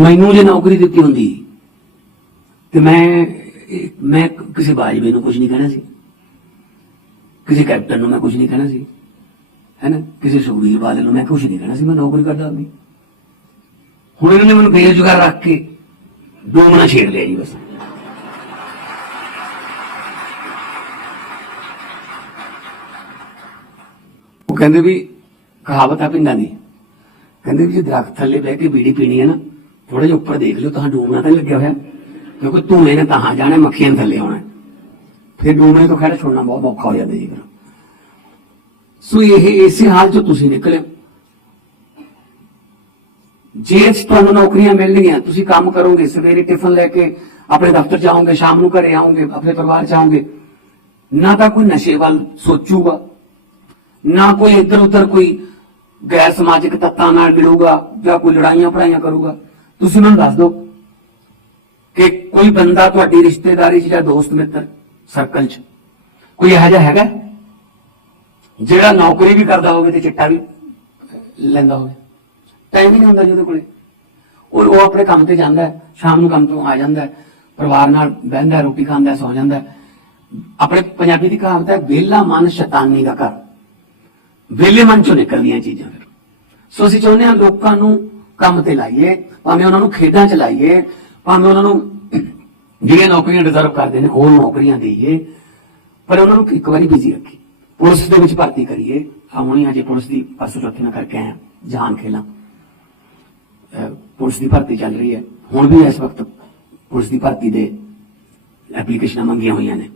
ਮੈਨੂੰ ਜੇ ਨੌਕਰੀ ਦਿੱਤੀ ਹੁੰਦੀ ਤੇ ਮੈਂ ਮੈਂ ਕਿਸੇ ਬਾਜਵੇ ਨੂੰ ਕੁਝ ਨਹੀਂ ਕਹਿਣਾ ਸੀ। ਕਿਸੇ ਕੈਪਟਨ ਨੂੰ ਮੈਂ ਕੁਝ ਨਹੀਂ ਕਹਿਣਾ ਸੀ। ਹੈਨਾ ਕਿਸੇ ਸੁਖਬੀਰ ਬਾਦਲ ਨੂੰ ਮੈਂ ਕੁਝ ਨਹੀਂ ਕਹਿਣਾ ਸੀ। ਮੈਂ ਨੌਕਰੀ ਕਰਦਾ ਹੁੰਦੀ ਹੁਣ ਇਹਨਾਂ ਨੇ ਮੈਨੂੰ ਬੇਰੁਜ਼ਗਾਰ ਰੱਖ ਕੇ ਡੋਮਣਾ ਛੇੜ ਲਿਆ ਜੀ ਬਸ। ਉਹ ਕਹਿੰਦੇ ਵੀ ਕਹਾਵਤ ਆ ਪਿੰਡਾਂ ਦੀ। ਕਹਿੰਦੇ ਵੀ ਜੇ ਦਰਖਤ ਥੱਲੇ ਬਹਿ ਕੇ ਬੀੜੀ ਪੀਣੀ ਹੈ ਨਾ ਥੋੜਾ ਜਿਹਾ ਉੱਪਰ ਦੇਖ ਲਿਓ, ਤਾਂ ਡੂਮਣਾ ਤਾਂ ਲੱਗਿਆ ਹੋਇਆ। ਕਿਉਂਕਿ ਧੂਏ ਨੇ ਤਾਂ ਜਾਣਾ, ਮੱਖੀਆਂ ਥੱਲੇ ਆਉਣਾ। ਫਿਰ ਡੂਮਣੇ ਤੋਂ ਖੜਾ ਛੋੜਨਾ ਬਹੁਤ ਔਖਾ ਹੋ ਜਾਂਦਾ ਜੀ ਫਿਰ। ਸੋ ਇਹ ਇਸੇ ਹਾਲ ਚੋਂ ਤੁਸੀਂ ਨਿਕਲੇ ਜੇ ਤੁਹਾਨੂੰ ਨੌਕਰੀਆਂ ਮਿਲਣਗੀਆਂ, ਤੁਸੀਂ ਕੰਮ ਕਰੋਗੇ, ਸਵੇਰੇ ਟਿਫਨ ਲੈ ਕੇ ਆਪਣੇ ਦਫ਼ਤਰ ਜਾਓਗੇ, ਸ਼ਾਮ ਨੂੰ ਘਰੇ ਆਓਗੇ, ਆਪਣੇ ਪਰਿਵਾਰ ਚ ਆਓਗੇ ਨਾ ਤਾਂ ਕੋਈ ਨਸ਼ੇ ਵੱਲ ਸੋਚੂਗਾ, ਨਾ ਕੋਈ ਇੱਧਰ ਉੱਧਰ ਕੋਈ ਗੈਰ ਸਮਾਜਿਕ ਤੱਤਾਂ ਨਾਲ ਮਿਲੂਗਾ ਜਾਂ ਕੋਈ ਲੜਾਈਆਂ ਪੜਾਈਆਂ ਕਰੂਗਾ। ਤੁਸੀਂ ਮੈਨੂੰ ਦੱਸ ਦਿਓ ਕਿ ਕੋਈ ਬੰਦਾ ਤੁਹਾਡੀ ਰਿਸ਼ਤੇਦਾਰੀ 'ਚ ਜਾਂ ਦੋਸਤ ਮਿੱਤਰ ਸਰਕਲ 'ਚ ਕੋਈ ਇਹੋ ਜਿਹਾ ਹੈਗਾ? ਜਿਹੜਾ ਨੌਕਰੀ ਵੀ ਕਰਦਾ ਹੋਵੇ ਤੇ ਚਿੱਟਾ ਵੀ ਲੈਂਦਾ ਹੋਵੇ। ਟਾਈਮ ਹੀ ਨਹੀਂ ਹੁੰਦਾ ਜਿਹਦੇ ਕੋਲੇ। ਔਰ ਉਹ ਆਪਣੇ ਕੰਮ ਤੇ ਜਾਂਦਾ ਹੈ ਸ਼ਾਮ ਨੂੰ ਕੰਮ ਤੋਂ ਆ ਜਾਂਦਾ ਹੈ ਪਰਿਵਾਰ ਨਾਲ ਬਹਿੰਦਾ ਰੋਟੀ ਖਾਂਦਾ ਹੈ, ਸੌ ਜਾਂਦਾ ਆਪਣੇ ਪੰਜਾਬੀ ਦੀ ਕਹਾਵਤ ਹੈ ਵਿਹਲਾ ਮਨ ਸ਼ੈਤਾਨੀ ਦਾ ਘਰ। ਵਿਹਲੇ ਮਨ ਚੋਂ ਨਿਕਲਦੀਆਂ ਚੀਜ਼ਾਂ ਫਿਰ। ਸੋ ਅਸੀਂ ਚਾਹੁੰਦੇ ਹਾਂ ਲੋਕਾਂ ਨੂੰ ਕੰਮ ਤੇ ਲਾਈਏ, ਭਾਵੇਂ ਉਹਨਾਂ ਨੂੰ ਖੇਡਾਂ ਚ ਲਾਈਏ, ਭਾਵੇਂ ਉਹਨਾਂ ਨੂੰ ਜਿਹੜੀਆਂ ਨੌਕਰੀਆਂ ਡਿਜ਼ਰਵ ਕਰਦੇ ਨੇ, ਹੋਰ ਨੌਕਰੀਆਂ ਦੇਈਏ, ਪਰ ਉਹਨਾਂ ਨੂੰ ਇੱਕ ਵਾਰੀ ਬਿਜ਼ੀ ਰੱਖੀ ਪੁਲਿਸ ਦੇ ਵਿੱਚ ਭਰਤੀ ਕਰੀਏ। ਹੁਣੀ ਅਜੇ ਪੁਲਿਸ ਦੀ ਪਰਸੋਂ ਚੌਥੇ ਮੈਂ ਕਰਕੇ ਆਇਆ ਜਾਨ ਖੇਲਾਂ। ਪੁਲਿਸ ਦੀ ਭਰਤੀ ਚੱਲ ਰਹੀ ਹੈ। ਹੁਣ ਵੀ ਇਸ ਵਕਤ ਪੁਲਿਸ ਦੀ ਭਰਤੀ ਦੇ ਐਪਲੀਕੇਸ਼ਨਾਂ ਮੰਗੀਆਂ ਹੋਈਆਂ ਨੇ।